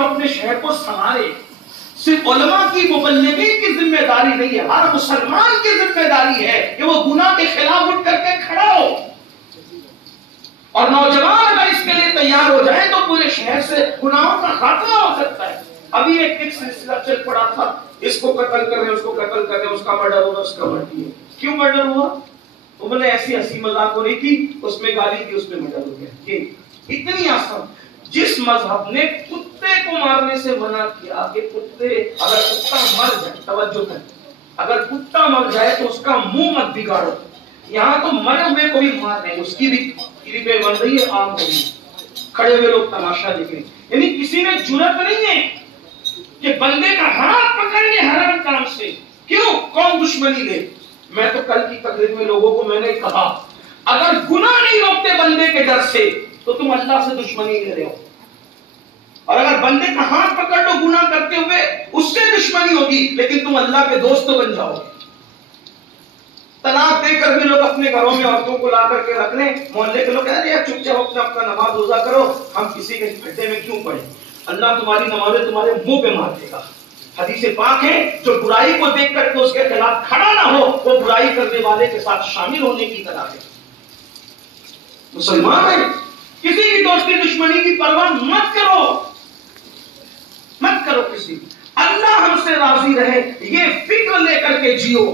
जो अपने शहर को संभाले। सिर्फ उलमा की मुबल्लिगी की जिम्मेदारी नहीं है, हर मुसलमान की जिम्मेदारी है कि वो गुनाह के खिलाफ उठ करके खड़ा हो। और नौजवान अगर इसके लिए तैयार हो जाए तो पूरे शहर से गुनाहों का खात्मा हो सकता है। अभी एक सिलसिला चल पड़ा था, इसको कत्ल कर रहे, उसको कत्ल कर रहे, उसका मर्डर हुआ, उसका मर्डर हुआ। क्यों मर्डर हुआ? तो बोले ऐसी हंसी मजाक हो रही थी, उसमें गाली दी, उसमें मर्डर हो गया। ये इतनी आसान। जिस मजहब ने कुत्ते को मारने से मना किया कि कुत्ते, अगर कुत्ता मर जाए, तवज्जो कर, अगर कुत्ता मर जाए तो उसका मुंह मत बिगाड़ो। यहाँ तो मरे हुए को भी मार रहे, उसकी भी क्लिपें बन रही है, आम हो रही, खड़े हुए लोग तमाशा देख रहे। यानी किसी ने जुर्रत नहीं है कि बंदे का हाथ पकड़ ले हराम काम से। क्यों? कौन दुश्मनी ले? मैं तो कल की तकरीर में लोगों को मैंने कहा, अगर गुनाह नहीं रोकते बंदे के डर से तो तुम अल्लाह से दुश्मनी ले रहे हो, और अगर बंदे का हाथ पकड़ लो गुनाह करते हुए, उससे दुश्मनी होगी, लेकिन तुम अल्लाह के दोस्त बन जाओगे। तलाक देकर भी लोग अपने घरों में औरतों को ला करके रख लें, मोहल्ले के लोग कह रहे हैं चुपचाप अपना अपना नमाज रोजा करो, हम किसी के खड्डे में क्यों पड़े, अल्लाह तुम्हारी नमाजें तुम्हारे मुंह पे मार देगा। हदीस पाक है, जो बुराई को देख करके उसके खिलाफ खड़ा ना हो, वो बुराई करने वाले के साथ शामिल होने की तरह है। मुसलमान है, किसी की दोस्ती दुश्मनी की परवाह मत करो, मत करो किसी। अल्लाह हमसे राजी रहे, ये फिक्र लेकर के जियो।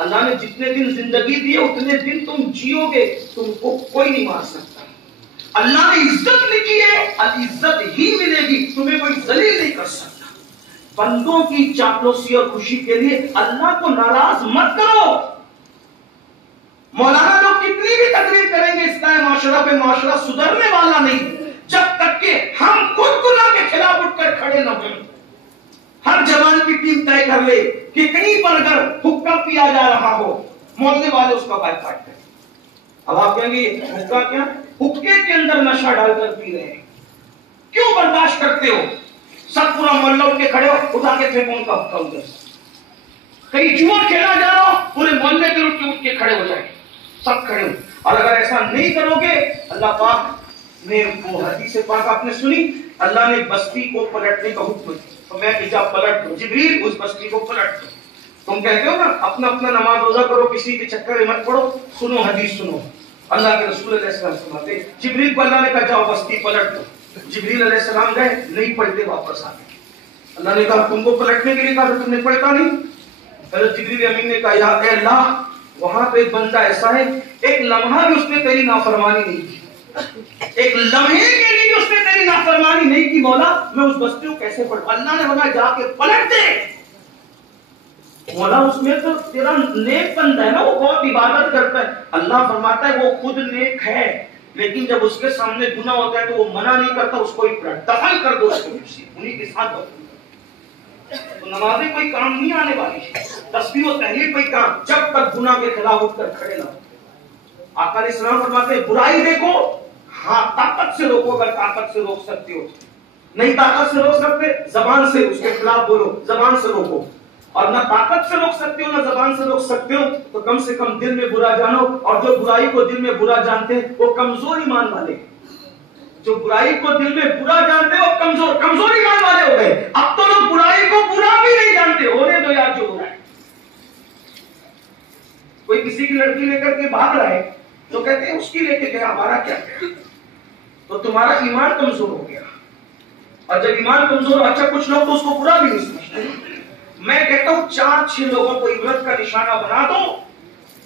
अल्लाह ने जितने दिन जिंदगी दी है उतने दिन तुम जियोगे, तुमको कोई नहीं मार सकता। अल्लाह ने इज्जत लिखी है, अल इज्जत ही मिलेगी, तुम्हें कोई जलील नहीं कर सकता। बंदों की चापलूसी और खुशी के लिए अल्लाह को नाराज मत करो। मौलाना लोग कितनी भी तकरीर करेंगे, इस्लामी माशरा पे माशरा सुधरने वाला नहीं जब तक कि हम खुद गुनाह के खिलाफ उठकर खड़े न हों। हर जवान की टीम तय कर ले कि कहीं पर अगर हुक्का पिया जा रहा हो, मोहल्ले वाले उसका बाइकआउट करें। अब आप कहेंगे हुक्का क्या? हुक्के के अंदर नशा डालकर पी रहे हैं, क्यों बर्दाश्त करते हो? सब पूरा मोहल्ला उठ के खड़े हो, उठा के फेंको उनका हुक्का उधर। कहीं जुआ खेला जा रहा हो, पूरे मोहल्ले के उठ के खड़े हो जाए, सब खड़े हो। और अगर ऐसा नहीं करोगे, अल्लाह पाक ने वो हदीस पाक आपने सुनी, अल्लाह ने बस्ती को पलटने का हुक्म दिया, तो मैं इजा पलट दो, जिब्रील उस बस्ती को पलट दो। तुम कहते हो ना अपना अपना नमाज रोजा करो, किसी के चक्कर में मत पड़ो। सुनो हदीस सुनो, अल्लाह के रसूल अलैहिस्सलाम फरमाते, जिब्रील को अल्लाह ने कहा जाओ बस्ती पलट दो। जिब्रील अलैहिस्सलाम गए, नहीं पलटे, वापस आ गए। अल्लाह ने कहा तुमको पलटने के लिए कहा, तुमने पलटा नहीं। हज़रत जिब्रील अमीन ने कहा या अल्लाह, वहां पे एक बंदा ऐसा है, एक लम्हा भी उसने तेरी नाफरमानी नहीं की, एक लम्हे के लिए उसने तेरी नाफरमानी नहीं की, मौला मैं उस बस्ती को कैसे पलटूं? अल्लाह ने बोला जाके पलट दे। मौला उसमें तो तेरा नेक बंदा है ना, वो बहुत इबादत करता है। अल्लाह फरमाता है वो खुद नेक है, लेकिन जब उसके सामने गुनाह होता है तो वो मना नहीं करता, उसको ही दफन कर दो, उसको उन्हीं के साथ दफन। तो नमाज़ें कोई काम नहीं आने वाली, तस्बीह और तहलील कोई काम, जब तक गुनाह के खिलाफ उठकर खड़े ना हो। आका अलैहिस्सलाम फरमाते हैं बुराई देखो, हाँ ताकत से रोको, अगर ताकत से रोक सकते हो। नहीं ताकत से रोक सकते, जबान से उसके खिलाफ बोलो, जबान से रोको। और ना ताकत से रोक सकते हो ना जबान से रोक सकते हो, तो कम से कम दिल में बुरा जानो। और जो बुराई को दिल में बुरा जानते हैं वो कमजोर ईमान वाले, जो बुराई को दिल में बुरा जानते हैं वो कमजोर ईमान वाले हो गए। अब तो लोग बुराई को बुरा भी नहीं जानते, होने दो यार जो हो रहा है। कोई किसी की लड़की लेकर के भाग रहा है तो कहते हैं उसकी लेके गया, हमारा क्या गया? तो तुम्हारा ईमान कमजोर हो गया। और जब ईमान कमजोर, अच्छा कुछ लोग तो उसको बुरा भी नहीं समझते। मैं कहता हूं 4-6 लोगों को इबरत का निशाना बना दो,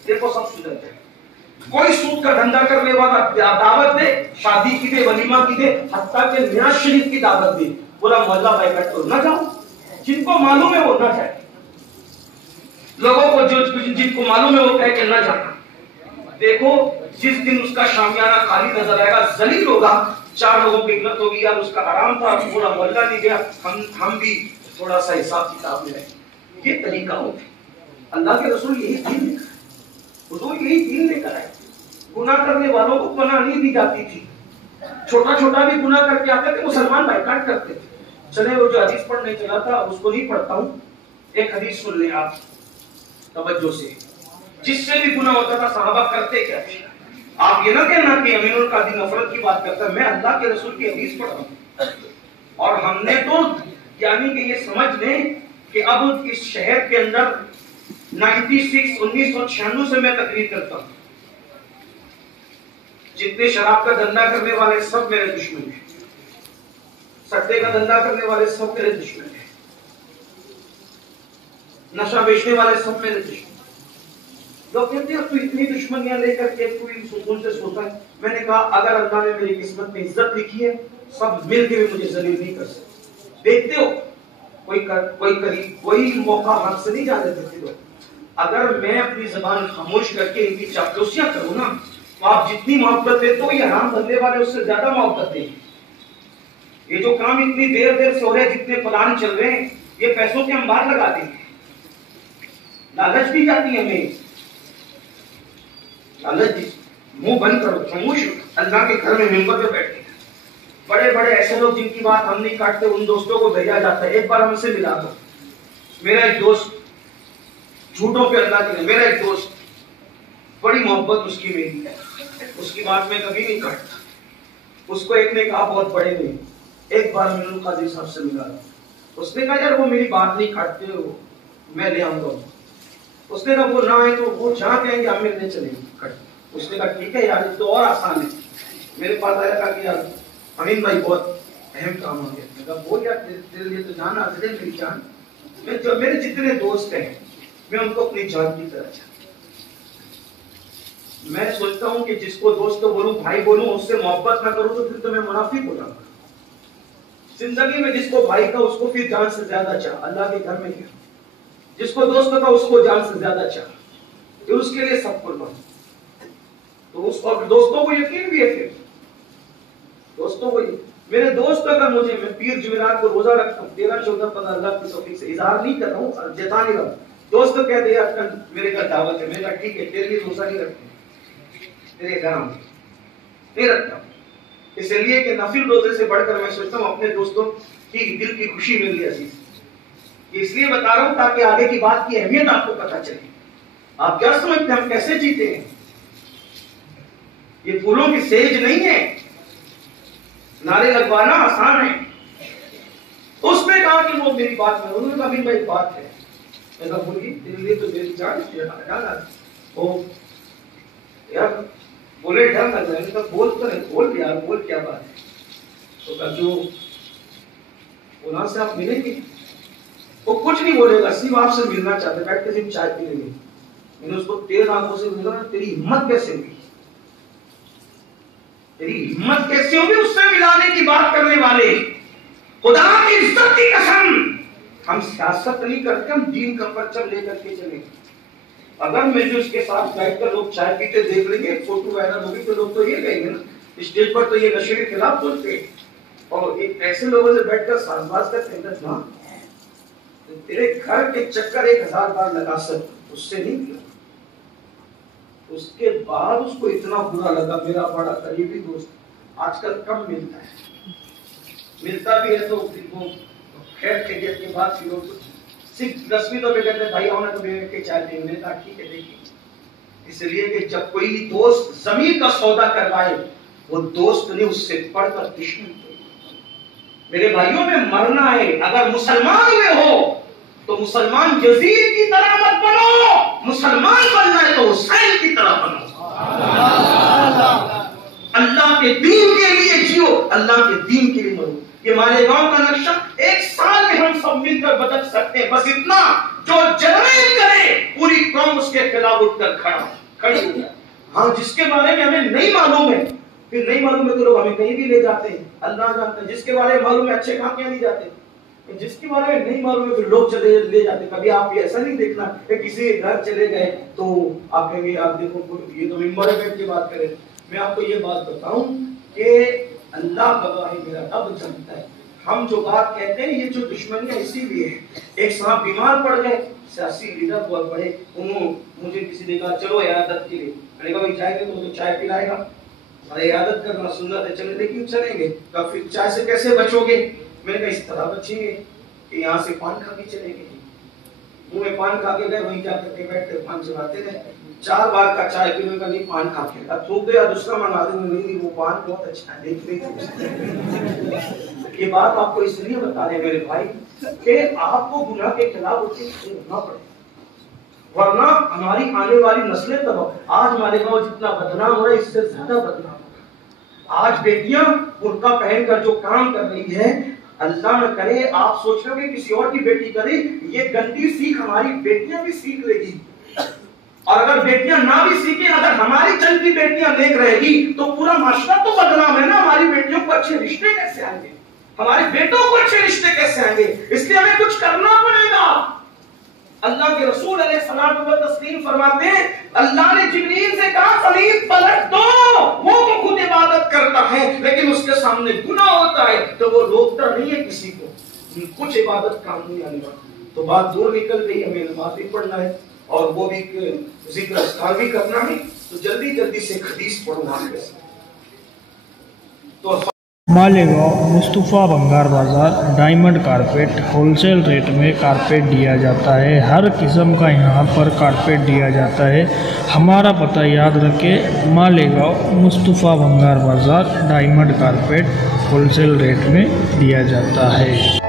देखो सब सुधर जाए। कोई सूद का धंधा करने वाला दावत दे, शादी की दे, वलीमा की दे, हत्ता के नियाज शरीफ की दावत दे, पूरा मोहल्ला बाइकाट करो, ना जाओ। जिनको मालूम है वो ना जाए, लोगों को जो जिनको मालूम है वो कह के ना जाना। देखो जिस दिन उसका शामियाना खाली नजर आएगा, जलील होगा, 4 लोगों की इबरत होगी, यार उसका आराम था, पूरा मोहल्ला नहीं गया, हम भी थोड़ा सा हिसाब किताब में। ये तरीका होता। अल्लाह के रसूल यही दीन लेकर, हुजूर यही दीन लेकर आए। गुनाह करने वालों को पनाह नहीं दी जाती थी, छोटा छोटा भी गुनाह करके आते थे, मुसलमान बाइकाट करते थे। चले वो जो हदीस पढ़ने चला था उसको नहीं पढ़ता हूँ, एक हदीस सुन ले आप तवज्जो से। जिससे भी गुनाह होता था सहाबा करते क्या थे? आप ये ना कहना कि अमीनुल कादी नफरत की बात करता है, मैं अल्लाह के रसूल की हदीस पढ़ रहा हूँ और हमने तो यानी कि ये समझ लें कि अब इस शहर के अंदर 1996 से मैं तकरीर करता हूं, जितने शराब का धंधा करने वाले सब मेरे दुश्मन हैं, सट्टे का धंधा करने वाले सब मेरे दुश्मन हैं, नशा बेचने वाले सब मेरे दुश्मन। लोग कहते हैं तू इतनी दुश्मनियां लेकर के तू इन सुकून से सोता है। मैंने कहा अगर अल्लाह ने मेरी किस्मत में इज्जत लिखी है, सब मिलकर भी मुझे जलील नहीं कर सकते। देखते हो कोई मौका हाथ से नहीं जाने देते लोग। अगर मैं अपनी जबान खामोश करके इनकी चापलूसियां करूं ना, तो आप जितनी मोहब्बत देते हो ये हराम धंधे वाले उससे ज्यादा मोहब्बत देंगे। ये जो काम इतनी देर देर से हो रहे हैं, जितने प्लान चल रहे हैं, ये पैसों के अंबार लगा देंगे। लालच दी जाती है हमें, लालच दी। मुंह बंद करो, खामोश। अल्लाह के घर में मेंबर पे बैठे बड़े बड़े ऐसे लोग जिनकी बात हम नहीं काटते, उन दोस्तों को भेजा जाता है एक बार हमसे मिला दो। मेरा एक दोस्त, झूठों पे अल्लाह के, मेरा एक दोस्त, बड़ी मोहब्बत उसकी मेरी है, उसकी बात मैं कभी नहीं काटता। उसको एक ने कहा बहुत बड़े में, एक बार मिनुल काजी साहब से मिला, उसने कहा यार वो मेरी बात नहीं काटते हो, मैं ले आऊंगा। उसने कहा वो ना आए तो वो जहाँ कहेंगे हम मिलने चलेंगे। उसने कहा ठीक है यार, तो और आसान है। मेरे पास आया, कहा कि यार अमीन भाई बहुत अहम काम हो गया। मैं कहा बोल यार, तेरे लिए तो जान हाजिर है मेरी जान। मैं जो मेरे जितने दोस्त हैं मैं उनको अपनी जान की तरह चाहता। मैं सोचता हूँ कि जिसको दोस्त तो बोलूं, भाई बोलूं, उससे मोहब्बत ना करूं तो फिर तो मैं मुनाफिक हो जाऊंगा। जिंदगी में जिसको भाई था उसको फिर जान से ज्यादा चाह, अल्लाह के घर में गया। जिसको दोस्त था उसको जान से ज्यादा चाह, तो उसके लिए सब कुर्बान। तो उसको दोस्तों को यकीन भी है, फिर दोस्तों को मेरे दोस्त अगर मुझे, मैं पीर जुमेरात को रोजा रखता हूँ 13-14 15 अल्लाह की तौफीक से, इजहार नहीं कर रहा हूँ और जता नहीं रहा हूँ। दोस्त तो कहते हैं कल मेरे घर दावत है, मैंने कहा ठीक है, तेरे लिए रोजा नहीं रखते, तेरे घर नहीं रखता हूँ, इसलिए कि नफिल रोजे से बढ़कर मैं सोचता हूँ अपने दोस्तों की दिल की खुशी मिल गई अजीज। इसलिए बता रहा हूँ ताकि आगे की बात की अहमियत आपको पता चले। आप क्या समझते हैं हम कैसे जीते हैं? ये फूलों की सेज नहीं है, नारे लगवाना आसान है। उसने कहा कि वो मेरी बात में, उन्होंने कहा अभी भाई बात है। मैं कहा बोलिए, तेरे लिए तो मेरी जान ओ यार, बोले डर लग रहा है। तो बोल तो नहीं, बोल यार, बोल क्या बात है? तो कहा जो वहां से आप मिलेंगे, वो कुछ नहीं बोलेगा, सिर्फ आपसे मिलना चाहते, बैठ के सिर्फ चाय पी लेंगे। मैंने उसको तेरे आंखों से मिला, तेरी हिम्मत कैसे हुई, तेरी हिम्मत कैसे होगी उससे मिलाने की बात करने वाले? खुदा की इज्जत की कसम, हम सियासत नहीं करते, हम दीन का परचम लेकर के चलेंगे। अगर मुझे उसके साथ बैठकर लोग चाय पीते देख लेंगे, फोटो वायरल होगी, तो लोग तो ये कहेंगे ना स्टेज पर तो ये नशे के खिलाफ बोलते हैं, और एक ऐसे लोगों से बैठकर सांसबाज करते हैं ना, तो तेरे घर के चक्कर 1000 बार लगा सकते, उससे नहीं किया। उसके बाद उसको इतना बुरा लगा, मेरा बड़ा करीबी दोस्त आजकल कम मिलता है, मिलता भी है तो वो खैर खैरियत के बाद फिर सिर्फ 10वीं तो कहते भाई आओ ना तो के चाय देंगे, कहा ठीक है देखिए। इसलिए कि जब कोई दोस्त जमीन का सौदा करवाए, वो दोस्त नहीं उससे पढ़कर दुश्मन। मेरे भाइयों में मरना है, अगर मुसलमान हुए हो तो मुसलमान यजीद की तरह मत बनो, मुसलमान बनना है तो हुसैन की तरह बनो। अल्लाह के दीन के लिए जियो, अल्लाह के दीन के लिए मरो। ये मालेगांव का नक्शा 1 साल में हम सब मिलकर बदल सकते हैं, बस इतना जो जराइम करे पूरी कौम उसके खिलाफ उठकर खड़ी हो जाए। हाँ, जिसके बारे में हमें नहीं मालूम है, फिर नहीं मालूम है तो लोग हमें कहीं भी ले जाते हैं, अल्लाह जानता है। जिसके बारे में मालूम है अच्छे काम क्यों नहीं जाते, जिसके बारे में नहीं मालूम है फिर लोग चले ले जाते। कभी आप ये ऐसा नहीं देखना कि किसी घर चले गए तो आप कहेंगे आप देखो ये तो मिंबर बैठ के बात करें। मैं आपको ये बात बताऊं कि अल्लाह गवाह है, मेरा रब जानता है, हम जो बात कहते हैं ये जो दुश्मनियां इसीलिए है। एक साहब बीमार पड़ गए, सियासी लीडर बहुत बड़े, मुझे किसी ने कहा चलो इयादत के लिए। मैंने कहा भाई जाएंगे तो चाय पिलाएगा, अरे इयादत करना सुन्नत है, चले लेकिन चलेंगे। कहा फिर चाय से कैसे बचोगे? मैंने कहा इस तरह बचेंगे कि यहाँ से पान खा के चलेंगे। मुंह में पान खा के गए, वहीं जाकर के बैठते पान चलाते रहे। 4 बार का चाय पीने का नहीं, पान खा के थूक गया, दूसरा मंगा देंगे, नहीं वो पान बहुत अच्छा है, देख ये बात आपको इसलिए बता रहे मेरे भाई कि आपको गुनाह के खिलाफ उचित रहना पड़े, वरना हमारी आने वाली नस्लें तब आज मालेगांव जितना बदनाम हो रहा है इससे ज्यादा बदनाम हो। आज बेटियां बुर्का पहनकर जो काम कर रही है, अल्लाह न करे आप सोच रहे हो किसी और की बेटी करे, ये गंदी सीख हमारी बेटियां भी सीख लेगी। और अगर बेटियां ना भी सीखें, अगर हमारी चंद की बेटियां नेक रहेगी तो पूरा माशरा तो बदनाम है ना। हमारी बेटियों को अच्छे रिश्ते कैसे आएंगे, हमारे बेटों को अच्छे रिश्ते कैसे आएंगे? इसलिए हमें कुछ करना पड़ेगा। अल्लाह के रसूल अलैहिस्सलातु व तस्लीम फरमाते हैं, अल्लाह ने जिब्रील से कहा ज़मीन पलट दो, वो तो खुद इबादत करता है लेकिन उसके सामने गुनाह होता है तो वो रोकता नहीं है किसी को, कुछ इबादत काम नहीं आने वाली। तो बात दूर निकल गई, हमें नमाज भी पढ़ना है और वो भी जिक्र अस्कार भी करना है, तो जल्दी जल्दी से हदीस पढ़ो आगे से। तो मालेगांव मुस्तफ़ा भंगार बाज़ार डायमंड कारपेट होलसेल रेट में कारपेट दिया जाता है। हर किस्म का यहाँ पर कारपेट दिया जाता है। हमारा पता याद रखें, मालेगांव मुस्तफ़ा भंगार बाज़ार डायमंड कारपेट होलसेल रेट में दिया जाता है।